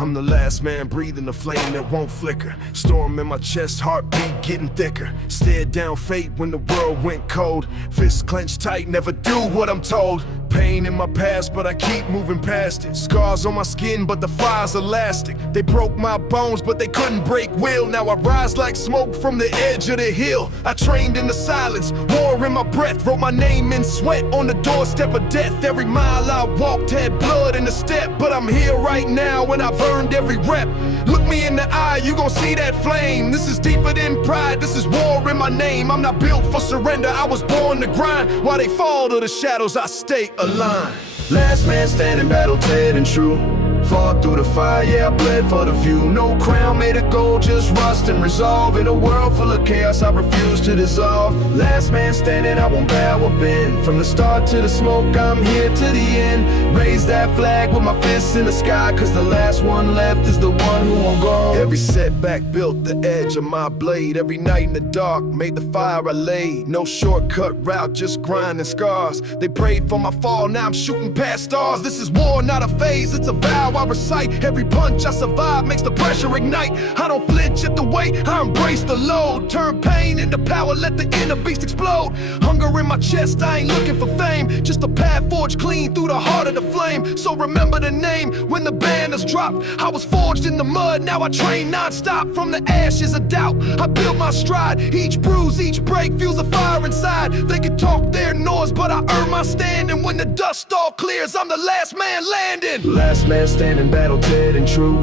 I'm the last man breathing, the flame that won't flicker. Storm in my chest, heartbeat getting thicker. Stared down fate when the world went cold. Fists clenched tight, never do what I'm told. Pain in my past, but I keep moving past it. Scars on my skin, but the fire's elastic. They broke my bones, but they couldn't break will. Now I rise like smoke from the edge of the hill. I trained in the silence, war in my breath. Wrote my name in sweat on the doorstep of death. Every mile I walked had blood in the step. But I'm here right now and I've earned every rep. Look me in the eye, you gon' see that flame. This is deeper than pride, this is war in my name. I'm not built for surrender, I was born to grind. While they fall to the shadows, I stay aligned. Last man standing, battle dead and true. Fought through the fire, yeah, I bled for the few. No crown made of gold, just rust and resolve. In a world full of chaos, I refuse to dissolve. Last man standing, I won't bow or bend. From the start to the smoke, I'm here to the end. Raise that flag with my fists in the sky, cause the last one left is the one who won't go. Every setback built the edge of my blade. Every night in the dark made the fire I laid. No shortcut route, just grind and scars. They prayed for my fall, now I'm shooting past stars. This is war, not a phase, it's a vow I recite. Every punch I survive makes the pressure ignite. I don't flinch at the weight, I embrace the load. Turn pain into power, let the inner beast explode. Hunger in my chest, I ain't looking for fame. Just a path forged clean through the heart of the flame. So remember the name when the banners dropped. I was forged in the mud, now I train non-stop. From the ashes of doubt, I built my stride. Each bruise, each break fuels a fire inside. They can talk their noise, but I earn my stand. And when the dust all clears, I'm the last man landing. Last man standing, battle dead and true.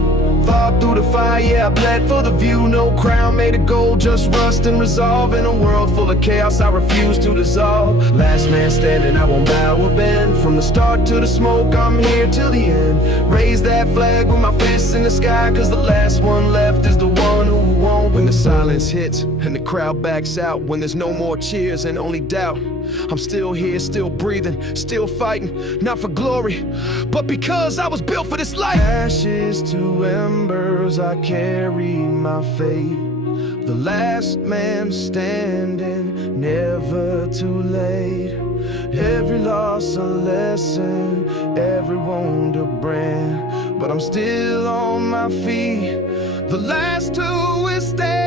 Fought through the fire, yeah, I bled for the view. No crown made of gold, just rust and resolve. In a world full of chaos, I refuse to dissolve. Last man standing, I won't bow or bend. From the start to the smoke, I'm here till the end. Raise that flag with my fists in the sky, cause the last one left is the one who won't. When the silence hits and the crowd backs out, when there's no more cheers and only doubt, I'm still here, still breathing, still fighting. Not for glory, but because I was built for this life. Ashes to embers, I carry my fate. The last man standing, never too late. Every loss a lesson, every wound a brand. But I'm still on my feet, the last to withstand.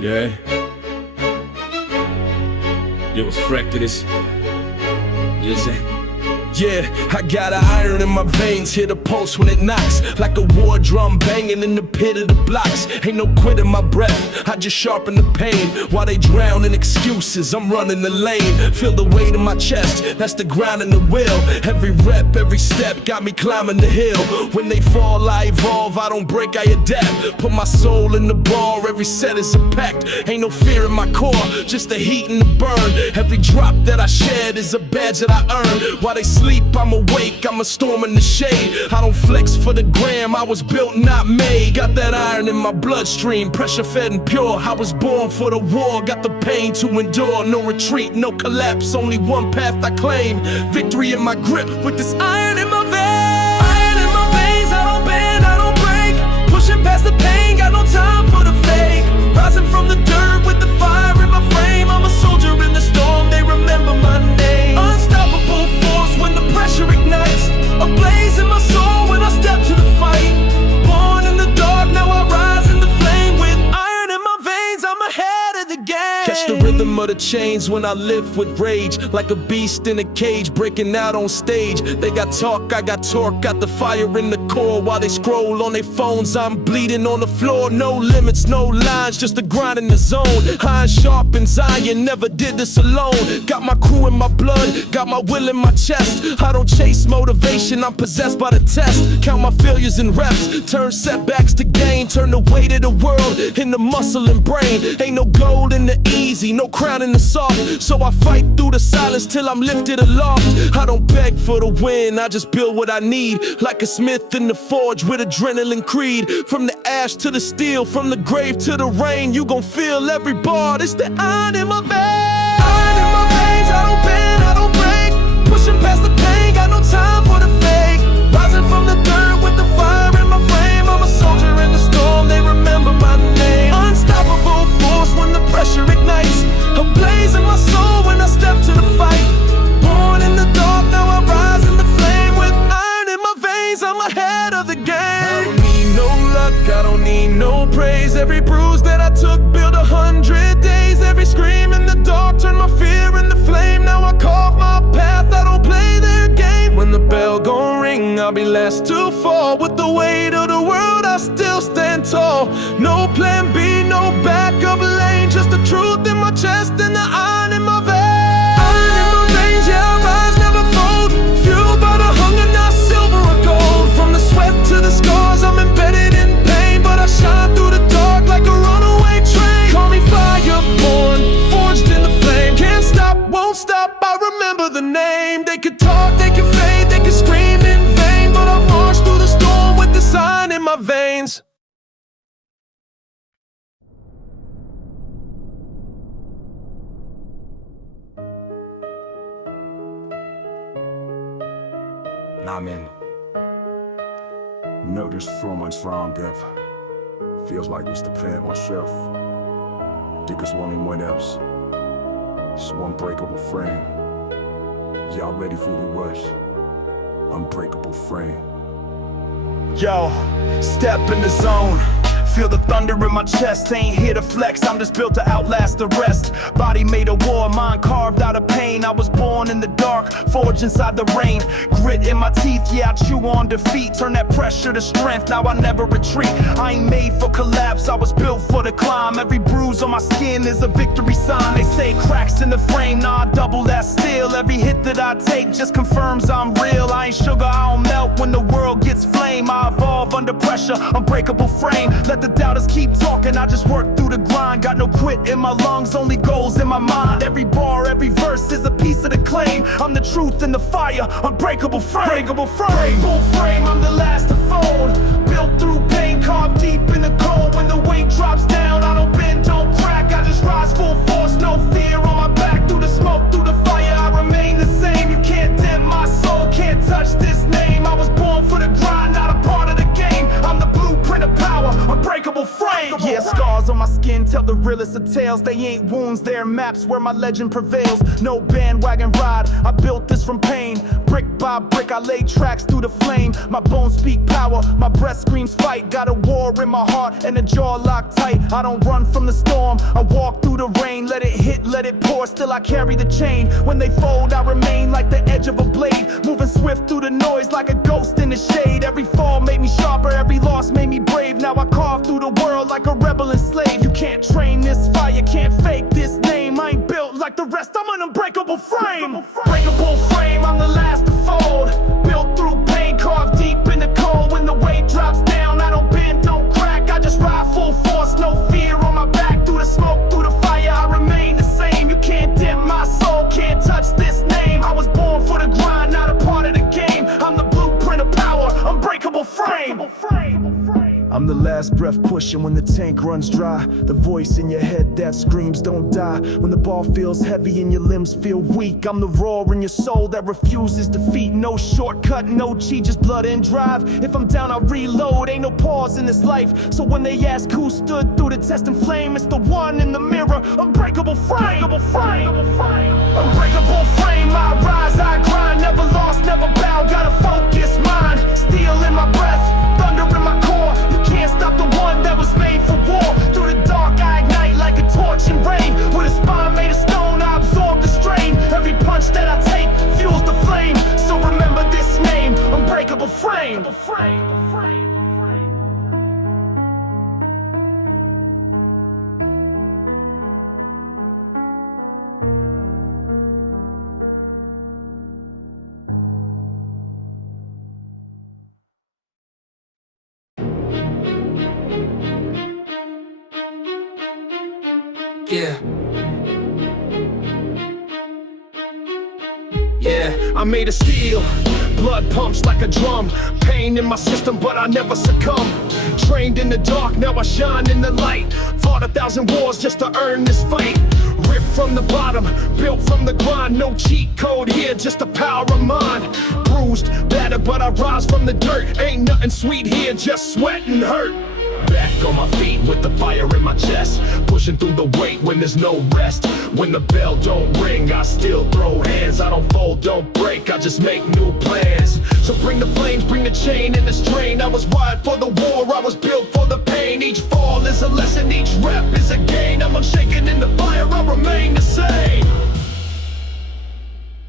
Yeah. Yo, what's frack to this? You know what I'm saying? Yeah, I got an iron in my veins, hit a pulse when it knocks. Like a war drum banging in the pit of the blocks. Ain't no quit in my breath, I just sharpen the pain. While they drown in excuses, I'm running the lane. Feel the weight in my chest, that's the grind and the will. Every rep, every step, got me climbing the hill. When they fall, I evolve, I don't break, I adapt. Put my soul in the bar, every set is a pact. Ain't no fear in my core, just the heat and the burn. Every drop that I shed is a badge that I earn. While they sleep, I'm awake, I'm a storm in the shade. I don't flex for the gram, I was built, not made. Got that iron in my bloodstream, pressure fed and pure. I was born for the war, got the pain to endure. No retreat, no collapse, only one path I claim. Victory in my grip, with this iron in my veins. Iron in my veins, I don't bend, I don't break. Pushing past the pain, got no time for the fake. Rising from the dirt with the fire in my frame. I'm a soldier in the storm, they remember my name. Unstoppable force when the pressure ignites. A blaze in my soul when I step to the fight. Born in the dark, now I rise in the flame. With iron in my veins, I'm ahead of the game. Catch the rhythm of the chains when I live with rage. Like a beast in a cage, breaking out on stage. They got talk, I got torque, got the fire in the core. While they scroll on their phones, I'm bleeding on the floor. No limits, no lines, just the grind in the zone. Iron sharpens iron, never did this alone. Got my crew in my blood, got my will in my chest. I don't chase motivation, I'm possessed by the test. Count my failures in reps, turn setbacks to gain. Turn the weight of the world into muscle and brain. Ain't no gold in the easy, no crown running the soft. So I fight through the silence till I'm lifted aloft. I don't beg for the win, I just build what I need. Like a smith in the forge with adrenaline creed. From the ash to the steel, from the grave to the rain, you gon' feel every bar. It's the iron in my veins. Iron in my veins, I don't bend, I don't break. Pushing past the pain, got no time for the fake. Rising from the dirt with the fire in my flame. I'm a soldier in the storm, they remember my name. Unstoppable force when the pressure ignites. A blaze in my soul when I step to the fight. Born in the dark, now I rise in the flame. With iron in my veins, I'm ahead of the game. I don't need no luck, I don't need no praise. Every bruise that I took built 100 days. Every scream in the dark turned my fear into flame. Now I carve my path, I don't play their game. When the bell gon' ring, I'll be last to fall. With the weight of the world, I still stand tall. No plan B, no backup lane. Just the truth in my chest and the iron in my veins. Iron in my veins, yeah, I rise, never fold. Fueled by the hunger, not silver or gold. From the sweat to the scars, I'm embedded in pain. But I shine through the dark like a runaway train. Call me fireborn, forged in the flame. Can't stop, won't stop, I remember the name. They could talk, they could fade, they could scream in vain. But I march through the storm with the sign in my veins. Nah, man. Know this from my strong depth. Feels like it's prepared myself. Think it's one in one else. It's one unbreakable frame. Y'all ready for the rush? Unbreakable frame. Yo, step in the zone. Feel the thunder in my chest, ain't here to flex, I'm just built to outlast the rest. Body made of war, mind carved out of pain. I was born in the dark, forged inside the rain. Grit in my teeth, yeah, I chew on defeat. Turn that pressure to strength, now I never retreat. I ain't made for collapse, I was built for the climb. Every bruise on my skin is a victory sign. They say cracks in the frame, nah, I double that still. Every hit that I take just confirms I'm real. I ain't sugar, I don't melt when the world gets flame. I evolve under pressure, unbreakable frame. Let the doubters keep talking, I just work through the grind. Got no quit in my lungs, only goals in my mind. Every bar, every verse is a piece of the claim. I'm the truth in the fire, unbreakable frame. Unbreakable frame, I'm the last to fold. Built through pain, carved deep in the cold. When the weight drops down, I don't bend, don't crack. I just rise full force, no fear on my back. Through the smoke, through the fire, I remain the same. You can't dim my soul, can't touch this name. I was born for the grind, not a part of the game. I'm the blueprint of power, unbreakable frame. Yeah, scars on my skin tell the realest of tales. They ain't wounds, they're maps where my legend prevails. No bandwagon ride, I built this from pain. Brick by brick, I lay tracks through the flame. My bones speak power, my breath screams fight. Got a war in my heart and a jaw locked tight. I don't run from the storm, I walk through the rain. Let it hit, let it pour, still I carry the chain. When they fold, I remain like the edge of a blade. Moving swift through the noise like a ghost in the shade. Every fall made me sharper, every loss made me brave. Now I carve through the world like a rebel and slave. You can't train this fire, can't fake this name. I ain't built like the rest, I'm an unbreakable frame. Unbreakable frame, I'm the last to fold. Built through pain, carved deep in the cold. When the weight drops down, I don't bend, don't crack. I just ride full force, no fear on my back. Through the smoke, through the fire, I remain the same. You can't dim my soul, can't touch this name. I was born for the grind, not a part of the game. I'm the blueprint of power, unbreakable frame. I'm the last breath pushing when the tank runs dry. The voice in your head that screams don't die. When the ball feels heavy and your limbs feel weak, I'm the roar in your soul that refuses defeat. No shortcut, no cheat, just blood and drive. If I'm down, I'll reload, ain't no pause in this life. So when they ask who stood through the test and flame, it's the one in the mirror, unbreakable frame. Unbreakable frame, I rise, I grind. Never lost, never bow, got a focused mind. Steel in my breath, thunder in my core. Can't stop the one that was made for war. Through the dark I ignite like a torch in rain. With a spine made of stone I absorb the strain. Every punch that I take fuels the flame. So remember this name, unbreakable frame. Yeah. Yeah, I'm made of steel, blood pumps like a drum. Pain in my system, but I never succumb. Trained in the dark, now I shine in the light. Fought 1,000 wars just to earn this fight. Ripped from the bottom, built from the grind. No cheat code here, just the power of mine. Bruised, battered, but I rise from the dirt. Ain't nothing sweet here, just sweat and hurt. Back on my feet with the fire in my chest, pushing through the weight when there's no rest. When the bell don't ring, I still throw hands. I don't fold, don't break, I just make new plans. So bring the flames, bring the chain and the strain. I was wired for the war, I was built for the pain. Each fall is a lesson, each rep is a gain. I'm unshaken in the fire, I remain the same.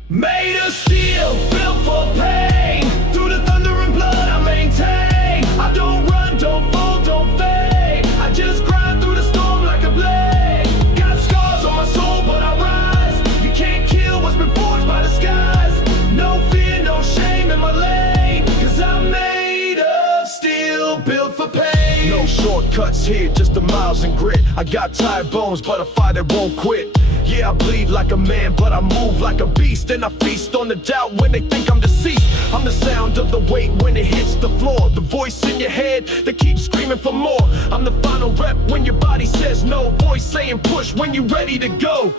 Made of steel, built for pain. Through the thunder and blood I maintain. I don't run, don't fall, don't fade. I just grind through the storm like a blade. Got scars on my soul, but I rise. You can't kill what's been forged by the skies. No fear, no shame in my lane, 'cause I'm made of steel, built for pain. No shortcuts here, just the miles and grit. I got tired bones, but a fight that won't quit. Yeah, I bleed like a man, but I move like a beast. And I feast on the doubt when they think I'm deceased. I'm the sound of the weight when it hits the floor. The voice in your head that keeps screaming for more. I'm the final rep when your body says no. Voice saying push when you're ready to go.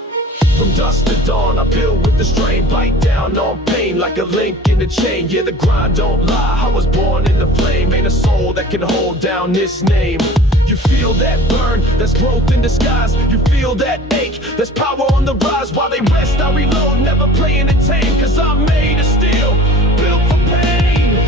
From dusk to dawn, I build with the strain. Bite down on pain like a link in the chain. Yeah, the grind don't lie, I was born in the flame. Ain't a soul that can hold down this name. You feel that burn, that's growth in disguise. You feel that ache, that's power on the rise. While they rest, I reload, never playing it tame. 'Cause I'm made of steel, built for pain.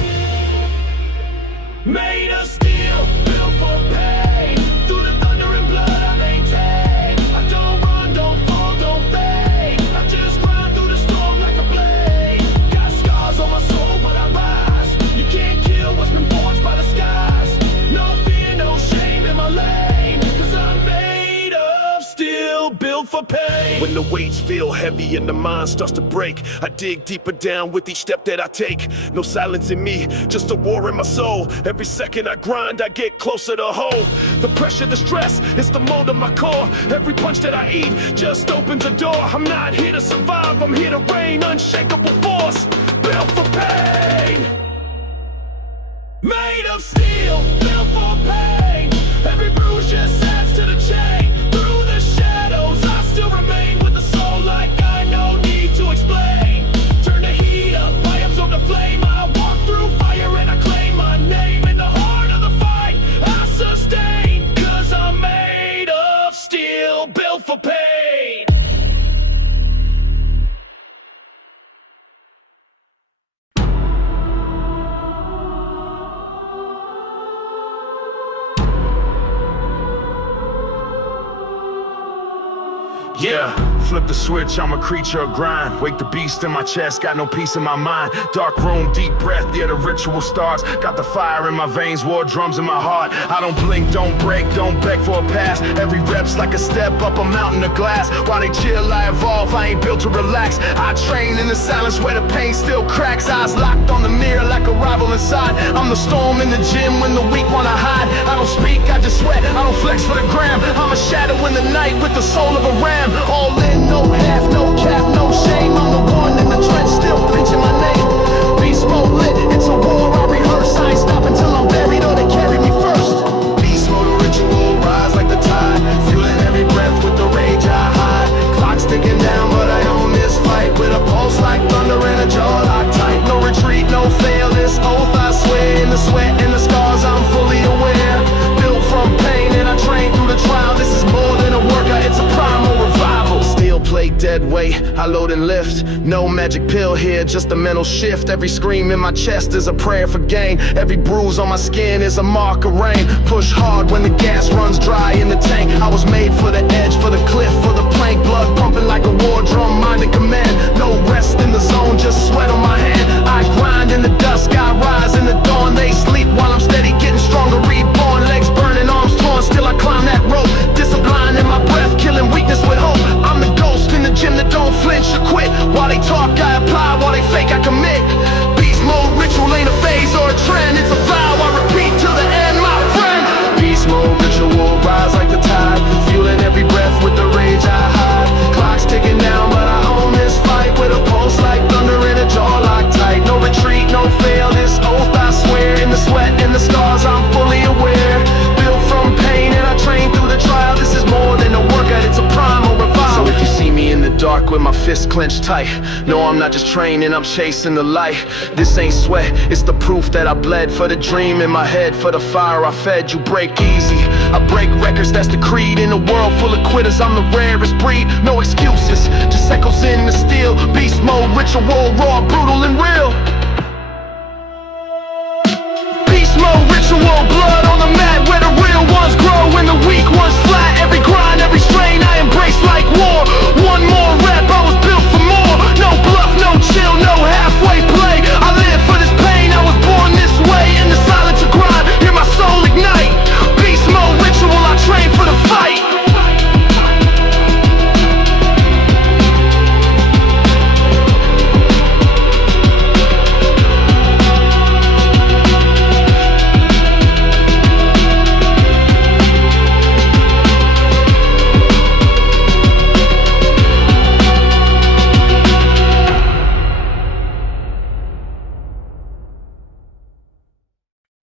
Made of steel, built for pain. Through the thunder and blood I maintain. I don't run, don't fall, don't fade. I just grind through the storm like a blade. Got scars on my soul, but I rise. You can't kill what's been forged by the skies. No fear, no shame in my lane, 'cause I'm made of steel, built for pain. When the weights feel heavy and the mind starts to break, I dig deeper down with each step that I take. No silence in me, just a war in my soul. Every second I grind, I get closer to whole. The pressure, the stress, it's the mold of my core. Every punch that I eat just opens a door. I'm not here to survive, I'm here to reign. Unshakable force, built for pain. Made of steel, built for pain. Every bruise just adds to the chain. Through the shadows, I still remain with a soul like I no need to explain. Turn the heat up, I absorb the flame. I walk through fire and I claim my name. In the heart of the fight, I sustain. 'Cause I'm made of steel, built for pain. Yeah, flip the switch, I'm a creature of grind. Wake the beast in my chest, got no peace in my mind. Dark room, deep breath, yeah, the ritual starts. Got the fire in my veins, war drums in my heart. I don't blink, don't break, don't beg for a pass. Every rep's like a step up a mountain of glass. While they chill, I evolve, I ain't built to relax. I train in the silence where the pain still cracks. Eyes locked on the mirror like a rival inside. I'm the storm in the gym when the weak wanna hide. I don't speak, I just sweat, I don't flex for the gram. I'm a shadow in the night with the soul of a ram. All in, no half, no cap, no shame. I'm the one in the trench, still pitching my name. Beast mode lit, it's a war I rehearse. I ain't stopping till I'm buried or they carry me first. Beast mode ritual, rise like the tide. Fueling every breath with the rage I hide. Clock's ticking down, but I own this fight. With a pulse like thunder and a jaw locked tight. No retreat, no fail, this oath I swear. In the sweat and the scars, I'm fully aware. Built from pain and I train through the trial. This is more than a workout, it's a primal revival. Steel plate, dead weight, I load and lift. No magic pill here, just a mental shift. Every scream in my chest is a prayer for gain. Every bruise on my skin is a mark of rain. Push hard when the gas runs dry in the tank. I was made for the edge, for the cliff, for the plank. Blood pumping like a war drum, mind and command. No rest in the zone, just sweat on my hand. I grind in the dusk, I rise in the dawn. They sleep while I'm steady, getting stronger, reborn. Legs burning, arms torn, still I climb that rope. Discipline in my breath, killing weakness with hope. I'm the ghost in the gym that don't flinch or quit. While they talk, I apply, while they fake, I commit. Beast mode ritual ain't a phase or a trend. It's a vow I repeat till the end, my friend. Beast mode ritual, rise like the tide. Fueling every breath with the rage I hide. Clock's ticking down, but I own this fight. With a pulse like thunder and a fist clenched tight. No, I'm not just training, I'm chasing the light. This ain't sweat, it's the proof that I bled. For the dream in my head, for the fire I fed. You break easy, I break records, that's the creed. In a world full of quitters, I'm the rarest breed. No excuses, just echoes in the steel. Beast mode, ritual, raw, brutal and real. Beast mode, ritual, blood on the mat, where the real ones grow and the weak ones flat. Every grind, every strain I embrace like war. One more rep, I was built for more. No bluff, no chill, no halfway play. I live for this pain, I was born this way. In the silence of grind, hear my soul ignite. Beast mode, ritual, I train for the fight.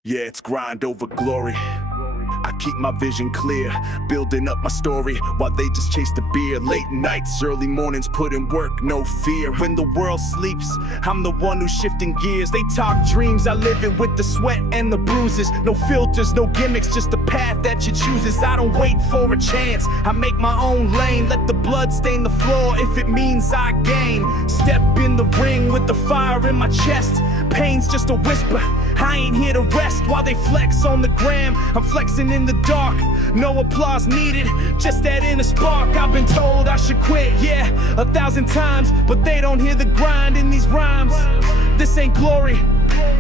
Yeah, it's grind over glory. I keep my vision clear, building up my story while they just chase the beer. Late nights, early mornings, put in work, no fear. When the world sleeps, I'm the one who's shifting gears. They talk dreams, I live it with the sweat and the bruises. No filters, no gimmicks, just the path that you chooses. I don't wait for a chance, I make my own lane. Let the blood stain the floor if it means I gain. Step in the ring with the fire in my chest. Pain's just a whisper, I ain't here to rest. While they flex on the gram, I'm flexing in the dark. No applause needed, just that inner spark. I've been told I should quit, yeah, 1,000 times, but they don't hear the grind in these rhymes. This ain't glory,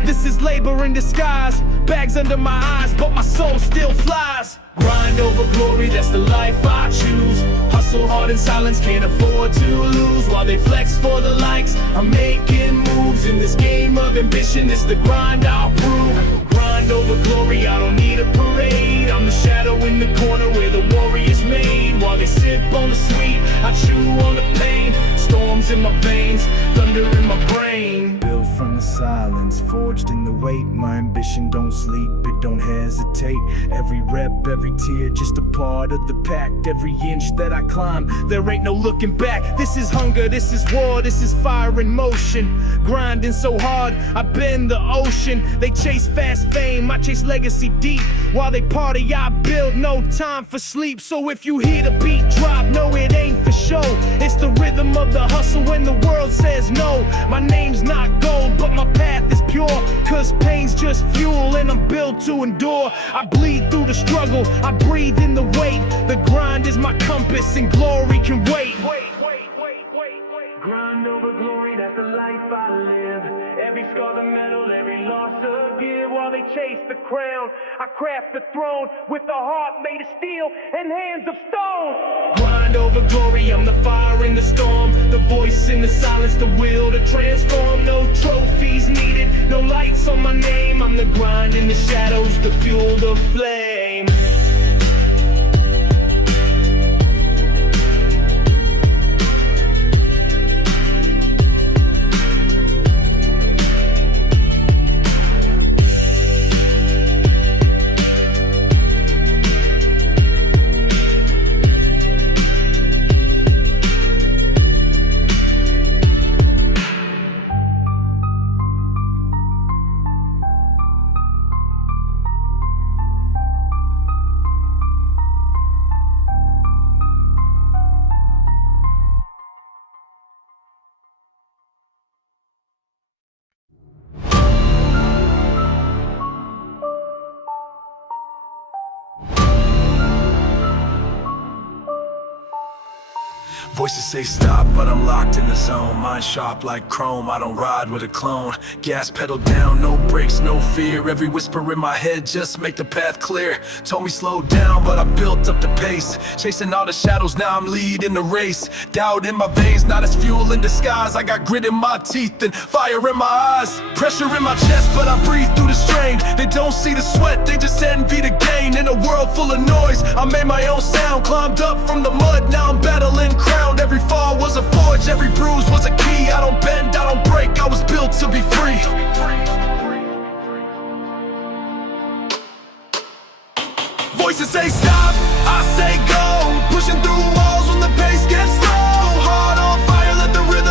this is labor in disguise. Bags under my eyes, but my soul still flies. Grind over glory, that's the life I choose. Hustle hard in silence, can't afford to lose. While they flex for the likes, I'm making moves. In this game of ambition, it's the grind I'll prove. Grind over glory, I don't need a parade. I'm the shadow in the corner where the warrior's made. While they sip on the sweet, I chew on the pain. Storms in my veins, thunder in my brain. Built from the silence, forged in the weight. My ambition don't sleep, it don't hesitate. Every rep, every tear, just a part of the pact. Every inch that I climb, there ain't no looking back. This is hunger, this is war, this is fire in motion. Grinding so hard, I bend the ocean. They chase fast fame, I chase legacy deep. While they party, I build, no time for sleep. So if you hear the beat drop, no it ain't for show. It's the rhythm of the hustle when the world says no. My name's not gold, but my path is pure. Cause pain's just fuel and I'm built to endure. I bleed through the struggle, I breathe in the weight. The grind is my compass and glory can wait. Grind over glory, that's the life I live. Every scar's a medal, every loss a give. While they chase the crown, I craft the throne with a heart made of steel and hands of stone. Grind over glory, I'm the fire in the storm. The voice in the silence, the will to transform. No trophies needed, no lights on my name. I'm the grind in the shadows, the fuel, the flame. Voices say stop, but I'm locked in the zone. Mind sharp like chrome, I don't ride with a clone. Gas pedal down, no brakes, no fear. Every whisper in my head, just make the path clear. Told me slow down, but I built up the pace. Chasing all the shadows, now I'm leading the race. Doubt in my veins, not as fuel in disguise. I got grit in my teeth and fire in my eyes. Pressure in my chest, but I breathe through the strain. They don't see the sweat, they just envy the gain. In a world full of noise, I made my own sound. Climbed up from the mud, now I'm battling crowned. Every fall was a forge, every bruise was a key. I don't bend, I don't break, I was built to be free. Voices say stop, I say go. Pushing through walls when the pace gets slow. Heart on fire, let the rhythm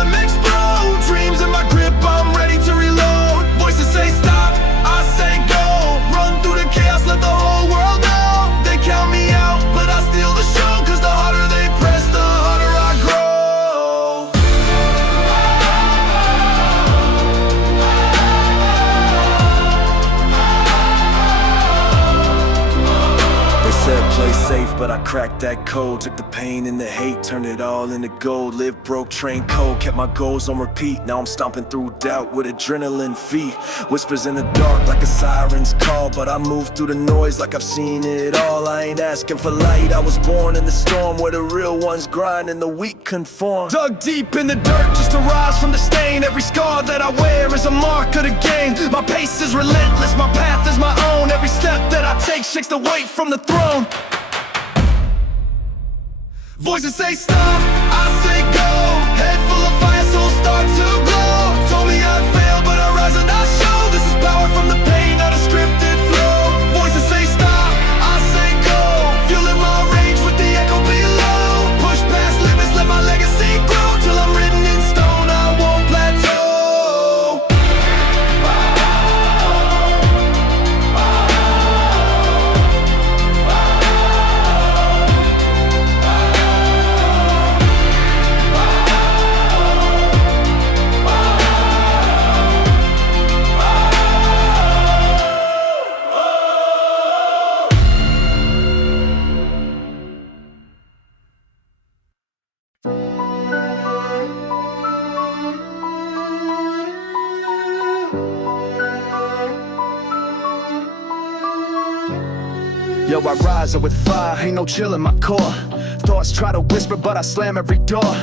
play safe, but I cracked that code. Took the pain and the hate, turned it all into gold. Lived broke, trained cold, kept my goals on repeat. Now I'm stomping through doubt with adrenaline feet. Whispers in the dark like a siren's call, but I move through the noise like I've seen it all. I ain't asking for light, I was born in the storm, where the real ones grind and the weak conform. Dug deep in the dirt just to rise from the stain. Every scar that I wear is a mark of the game. My pace is relentless, my path is my own. Every step that I take shakes the weight from the throne. Voices say stop, I say go. Head full of fire, soul start to glow. Told me I'd fail, but I rise and I show. This is power from the pain, not a scripted flow. Voices say stop, I say go. Fueling my rage with the echo below. Push past limits, let my legacy grow. Till I'm written in stone, I won't plateau. Yo, I rise up with fire, ain't no chill in my core. Thoughts try to whisper, but I slam every door.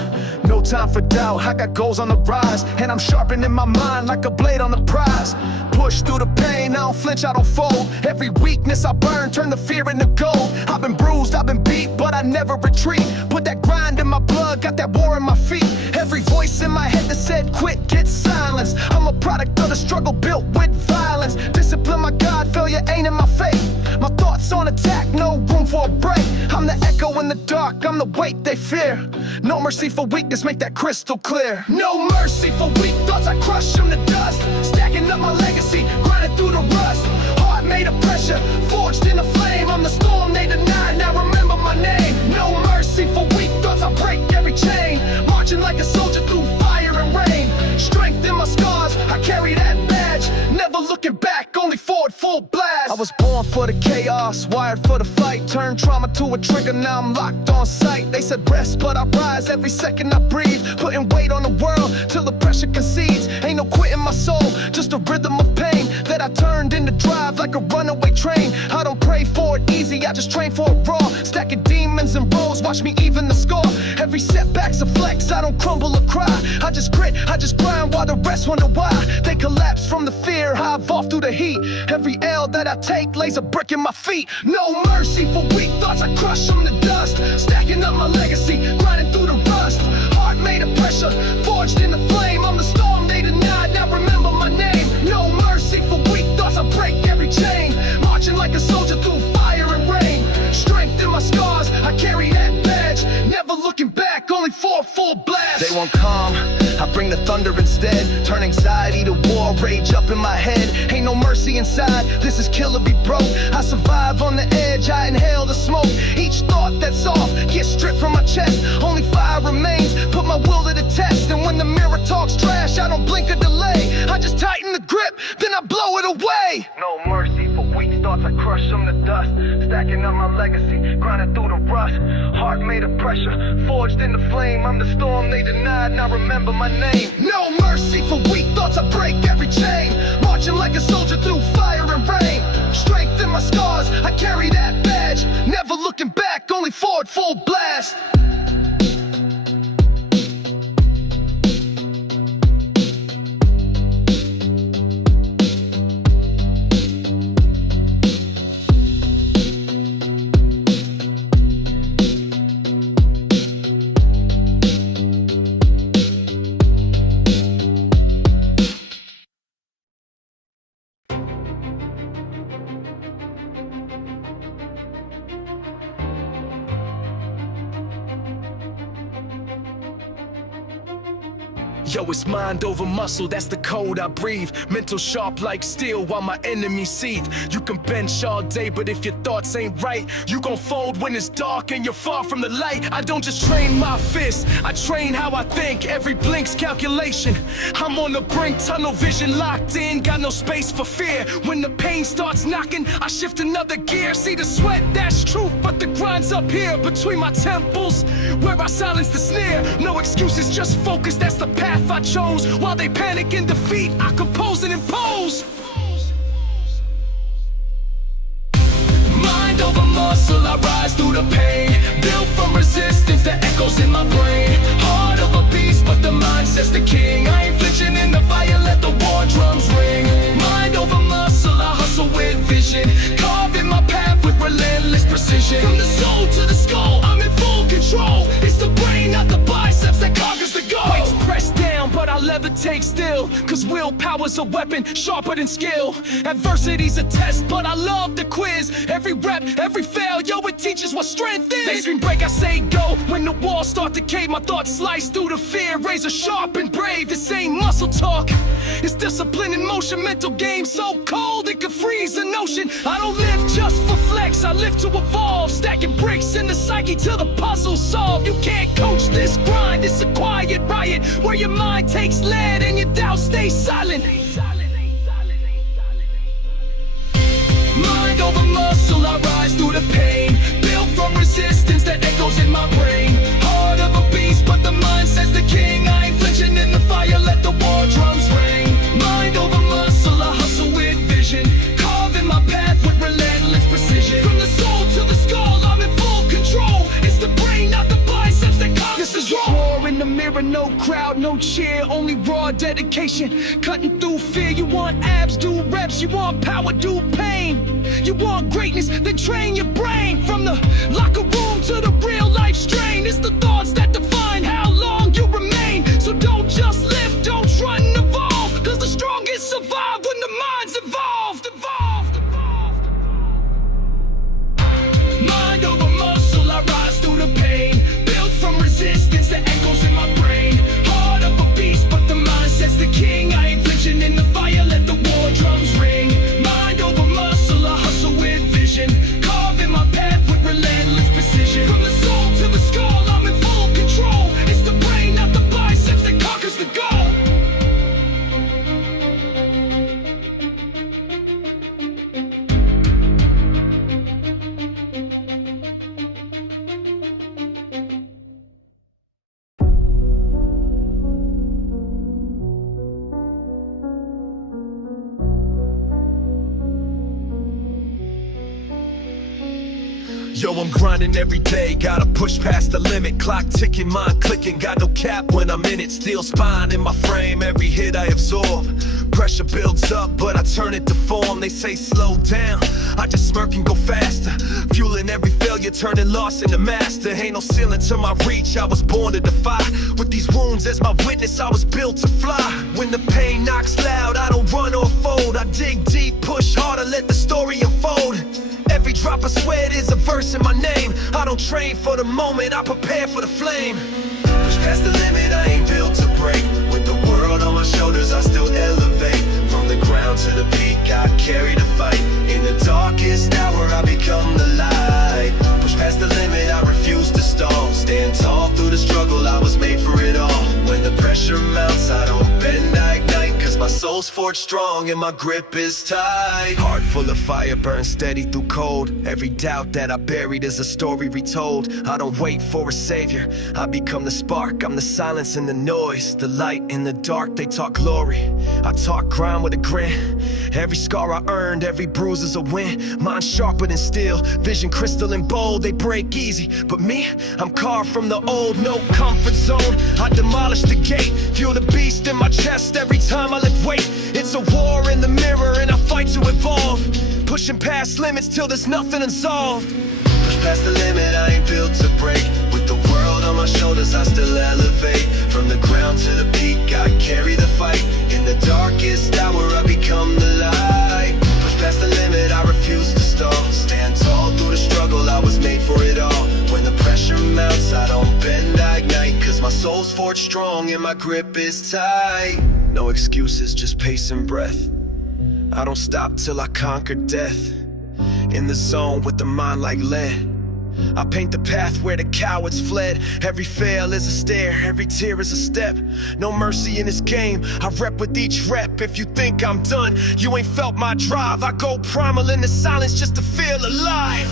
No time for doubt, I got goals on the rise, and I'm sharpening my mind like a blade on the prize. Push through the pain, I don't flinch, I don't fold. Every weakness I burn, turn the fear into gold. I've been bruised, I've been beat, but I never retreat. Put that grind in my blood, got that war in my feet. Every voice in my head that said quit gets silenced. I'm a product of the struggle built with violence. Discipline my God, failure ain't in my faith. My thoughts on attack, no room for a break. I'm the echo in the dark, I'm the weight they fear. No mercy for weakness, make that crystal clear. No mercy for weak thoughts, I crush them to dust. Stacking up my legacy, grinding through the rust. Heart made of pressure, forged in the flame. I'm the storm they denied, now remember my name. No mercy for weak thoughts, I break every chain. Marching like a soldier through fire and rain. Strength in my scars, I carry that badge. Never looking back, only forward, full blast. I was born for the chaos, wired for the fight. Turned trauma to a trigger, now I'm locked on sight. They said rest, but I rise every second I breathe. Putting weight on the world, till the pressure concedes. Ain't no quitting my soul, just a rhythm of pain that I turned into drive like a runaway train. I don't pray for it easy, I just train for it raw. Stacking demons and rows, watch me even the score. Every setback's a flex, I don't crumble or cry. I just grit, I just grind while the rest wonder why. They collapse from the fear, I evolve through the heat. Every L that I take lays a brick in my feet. No mercy for weak thoughts, I crush them to dust. Stacking up my legacy, grinding through the rust. Heart made of pressure, forged in the flame. I'm the storm they denied, now remember my name. No mercy for weak thoughts, I break every chain. Marching like a soldier through fire and rain. Strength in my scars, I carry that badge. Never looking back, only for a full blast. They want calm, I bring the thunder instead. Turn anxiety to war, rage up in my head. Ain't no mercy inside, this is kill or be broke. I survive on the edge, I inhale the smoke. Each thought that's off gets stripped from my chest. Only fire remains, put my will to the test. And when the mirror talks trash, I don't blink or delay. I just tighten the grip, then I blow it away. No mercy for weak thoughts, I crush them to dust. Stacking up my legacy, grinding through the rust. Heart made of pressure, forged in the flame. I'm the storm they denied, now remember my name. No mercy for weak thoughts, I break every chain. Marching like a soldier through fire and rain. Strength in my scars, I carry that badge. Never looking back, only forward, full blast. Yo, it's mind over muscle, that's the code I breathe. Mental sharp like steel while my enemies seethe. You can bench all day, but if your thoughts ain't right, you gon' fold when it's dark and you're far from the light. I don't just train my fists, I train how I think. Every blink's calculation. I'm on the brink, tunnel vision locked in. Got no space for fear. When the pain starts knocking, I shift another gear. See the sweat, that's truth, but the grind's up here between my temples, where I silence the sneer. No excuses, just focus, that's the path I chose. While they panic in defeat, I compose and impose. Mind over muscle, I rise through the pain. Built from resistance that echoes in my brain. Heart of a beast, but the mind says the king. I ain't flinching in the fire, let the war drums ring. Mind over muscle, I hustle with vision. Carving my path with relentless precision. From the soul to the skull, I'm in full control. It's the brain, not the biceps, that conquers the goal. Weights pressed down, but I'll levitate still. Cause willpower's a weapon, sharper than skill. Adversity's a test, but I love the quiz. Every rep, every fail, yo, it teaches what strength is. They scream break, I say go. When the walls start to cave, my thoughts slice through the fear. Razor sharp and brave, this ain't muscle talk. It's discipline in motion, mental game so cold it could freeze an ocean. I don't live just for flex, I live to evolve. Stacking bricks in the psyche till the puzzle's solved. You can't coach this grind, it's a quiet riot where your mind takes lead and your doubt stays silent. Mind over muscle, I rise through the pain. Built from resistance that echoes in my brain. Heart of a beast, but the mind says the king. I ain't flinching in the fire, let the war drums ring. Mind over muscle, I hustle with vision. Carving my path with relentless precision. From the soul to the skull, I'm in full control. It's the brain, not the biceps that conquers the soul. War in the mirror, no crowd, no cheer. Only raw dedication, cutting through fear. You want abs, do reps. You want power, do pain. You want greatness, then train your brain. From the locker room to the real life strain. It's the thoughts that define how long you remain. So don't just live, don't run and evolve. Cause the strongest survive when the mind's involved. Mind over muscle, I rise through the pain. Built from resistance that echoes in my brain. Heart of a beast, but the mind says the king. I ain't flinching in the fire, let the war drums ring. Mind over muscle, I hustle with vision. Carving my path with relentless precision. From the soul to the skull, I'm in full control. It's the brain, not the biceps, that conquers the goal. Yo, I'm grinding every day, gotta push past the limit. Clock ticking, mind clicking, got no cap when I'm in it. Steel spine in my frame, every hit I absorb. Pressure builds up, but I turn it to form. They say slow down, I just smirk and go faster. Fueling every failure, turning loss into master. Ain't no ceiling to my reach, I was born to defy. With these wounds as my witness, I was built to fly. When the pain knocks loud, I don't run or fold. I dig deep, push harder, let the story unfold. Every drop of sweat is a verse in my name. I don't train for the moment, I prepare for the flame. Push past the limit, I ain't built to break. With the world on my shoulders, I still elevate. From the ground to the peak, I carry the fight. In the darkest hour, I become the light. Push past the limit, I refuse to stall. Stand tall through the struggle, I was made for it all. When the pressure mounts, I don't bend, I ignite. Cause my soul's forged strong and my grip is tight. Heart full of fire, burns steady through cold. Every doubt that I buried is a story retold. I don't wait for a savior, I become the spark. I'm the silence in the noise, the light in the dark. They talk glory, I talk grind with a grin. Every scar I earned, every bruise is a win. Mind sharper than steel, vision crystal and bold. They break easy, but me, I'm carved from the old. No comfort zone, I demolish the gate. Feel the beast in my chest every time I lift weight. It's a war in the mirror and I fight to evolve. Pushing past limits till there's nothing unsolved. Push past the limit, I ain't built to break. With the world on my shoulders, I still elevate. From the ground to the peak, I carry the fight. In the darkest hour, I become the light. Push past the limit, I refuse to stall. Stand tall through the struggle, I was made for it all. When the pressure mounts, I don't bend, I ignite. Cause my soul's forged strong and my grip is tight. No excuses, just pace and breath. I don't stop till I conquer death. In the zone with the mind like lead. I paint the path where the cowards fled. Every fail is a stare, every tear is a step. No mercy in this game, I rep with each rep. If you think I'm done, you ain't felt my drive. I go primal in the silence just to feel alive.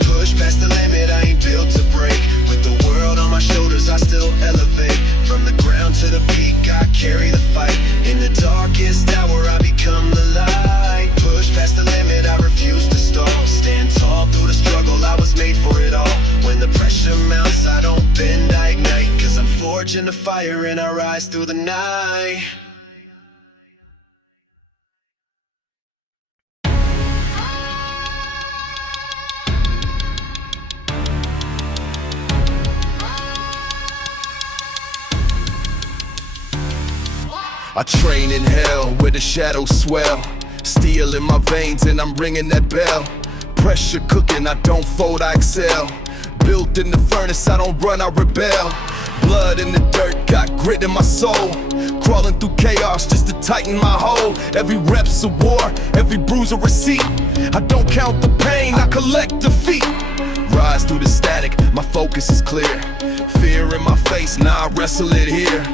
Push past the limit, I ain't built to break. With the world on my shoulders, I still elevate. From the ground to the peak, I carry the fight. In the darkest hour, I become the light. Push past the limit, I refuse to stall. Stand tall through the struggle, I was made for it all. When the pressure mounts, I don't bend, I ignite. Cause I'm forged in the fire and I rise through the night. I train in hell where the shadows swell. Steel in my veins and I'm ringing that bell. Pressure cooking, I don't fold, I excel. Built in the furnace, I don't run, I rebel. Blood in the dirt, got grit in my soul. Crawling through chaos just to tighten my hold. Every rep's a war, every bruise a receipt. I don't count the pain, I collect defeat. Rise through the static, my focus is clear. Fear in my face, now I wrestle it here.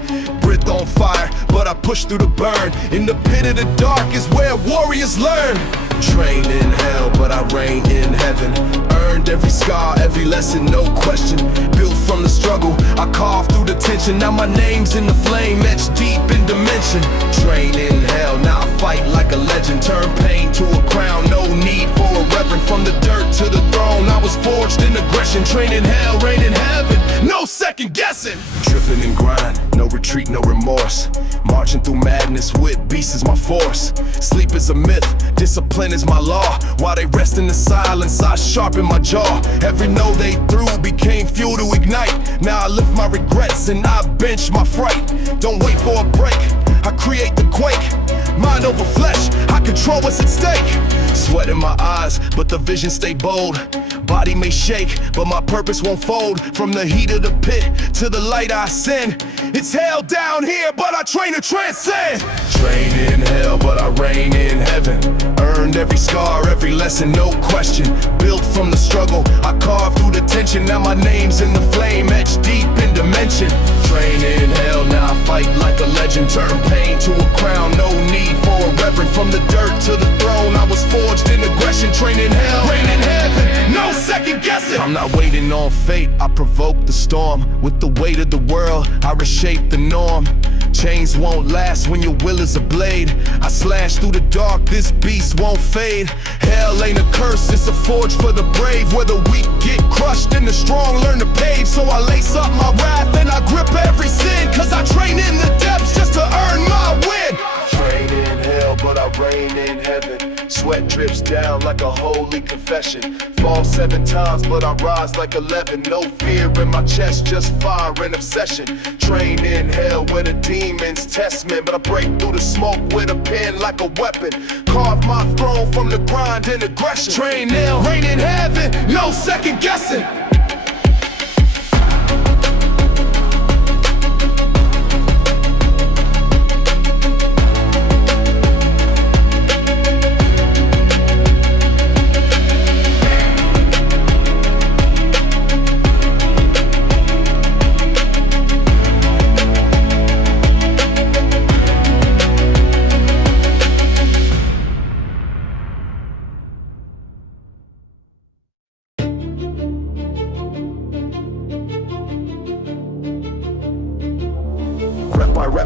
Breath on fire, but I push through the burn. In the pit of the dark is where warriors learn. Trained in hell, but I reign in heaven. Earned every scar, every lesson, no question. Built from the struggle, I carve through the tension. Now my name's in the flame, etched deep in dimension. Trained in hell, now I fight like a legend. Turn pain to a crown, no need for a reverend. From the dirt to the throne, I was forged in aggression. Trained in hell, reign in heaven, no second guessing. Dripping in grind, no retreat, no remorse. Marching through madness with beasts is my force. Sleep is a myth, discipline is my law. While they rest in the silence, I sharpen my jaw. Every no they threw became fuel to ignite. Now I lift my regrets and I bench my fright. Don't wait for a break, I create the quake. Mind over flesh, I control what's at stake. Sweat in my eyes, but the vision stay bold. Body may shake, but my purpose won't fold. From the heat of the pit to the light I ascend. It's hell down here, but I train to transcend. Train in hell, but I reign in heaven. Earned every scar, every lesson, no question. Built from the struggle, I carve through the tension. Now my name's in the flame, etched deep in dimension. Train in hell, now I fight like a legend. Turn pain to a crown, no need for a reverend. From the dirt to the throne, I was forged in aggression. Train in hell, reign in heaven, no second guessing. I'm not waiting on fate, I provoke the storm. With the weight of the world, I reshape the norm. Chains won't last when your will is a blade. I slash through the dark, this beast won't fade. Hell ain't a curse, it's a forge for the brave. Where the weak get crushed and the strong learn to pave. So I lace up my wrath and I grip every sin. Cause I train in the depths just to earn my win. Train in hell, but I reign in heaven. Sweat drips down like a holy confession. Fall 7 times, but I rise like 11. No fear in my chest, just fire and obsession. Train in hell where the demons test me, but I break through the smoke with a pen like a weapon. Carve my throne from the grind and aggression. Train now, reign in heaven, no second guessing.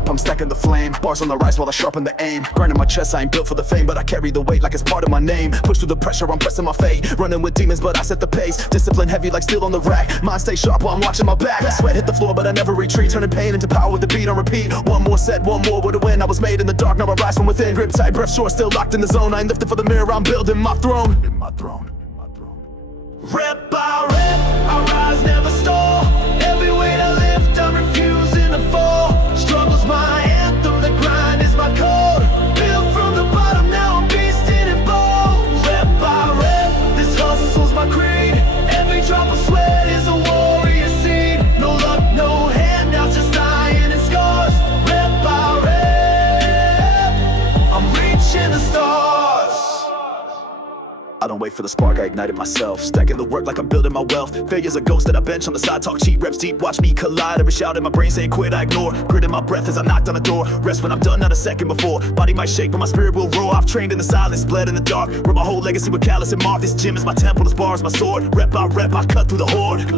I'm stacking the flame, bars on the rise while I sharpen the aim. Grinding my chest, I ain't built for the fame, but I carry the weight like it's part of my name. Push through the pressure, I'm pressing my fate. Running with demons, but I set the pace. Discipline heavy like steel on the rack. Mind stay sharp while I'm watching my back. Sweat hit the floor, but I never retreat. Turning pain into power with the beat on repeat. One more set, one more with a win. I was made in the dark, now I rise from within. Grip tight, breath short, still locked in the zone. I ain't lifted for the mirror, I'm building my throne. Rep by rep, I rise, never stall. Every weight I lift, I'm refusing to fall. Struggle's my anthem, the grind is my code. for the spark, I ignited myself. Stacking the work like I'm building my wealth. Failure's a ghost that I bench on the side. Talk cheap, reps deep, watch me collide. Every shout in my brain saying quit, I ignore. Grit in my breath as I knocked on the door. Rest when I'm done, not a second before. Body might shake, but my spirit will roar. I've trained in the silence, bled in the dark. Wrote my whole legacy with callous and mark. This gym is my temple, this bar is my sword. Rep by rep, I cut through the horde.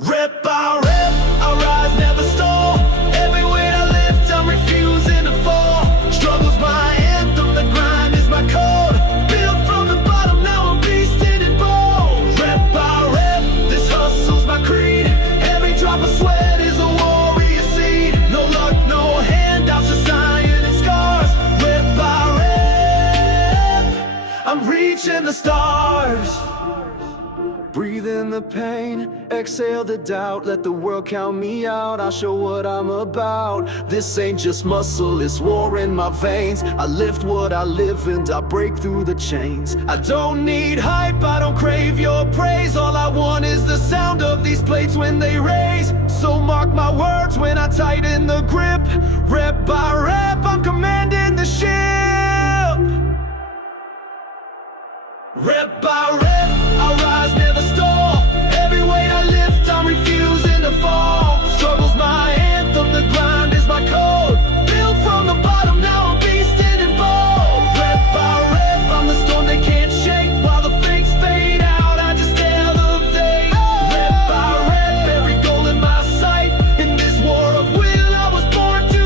Rep by rep, I rise, never stall. Every weight I lift, I'm refusing to fall. Struggle's my anthem, the grind is my code. Built from the bottom, now I'm beasting and bold. Rep by rep, this hustle's my creed. Every drop of sweat is a warrior seed. No luck, no handouts, just iron and scars. Rep by rep, I'm reaching the stars. Breathe in the pain, exhale the doubt. Let the world count me out, I'll show what I'm about. This ain't just muscle, it's war in my veins. I lift what I live and I break through the chains. I don't need hype, I don't crave your praise. All I want is the sound of these plates when they raise. So mark my words when I tighten the grip. Rep by rep, I'm commanding the ship. Rep by rep, I rise, never stall. Every weight I lift, I'm refusing to fall. Struggle's my anthem, the grind is my code. Built from the bottom, now I'm beasting and bold. Rep by rep, I'm the storm they can't shake. While the fakes fade out, I just elevate. Rep by rep, every goal in my sight. In this war of will, I was born to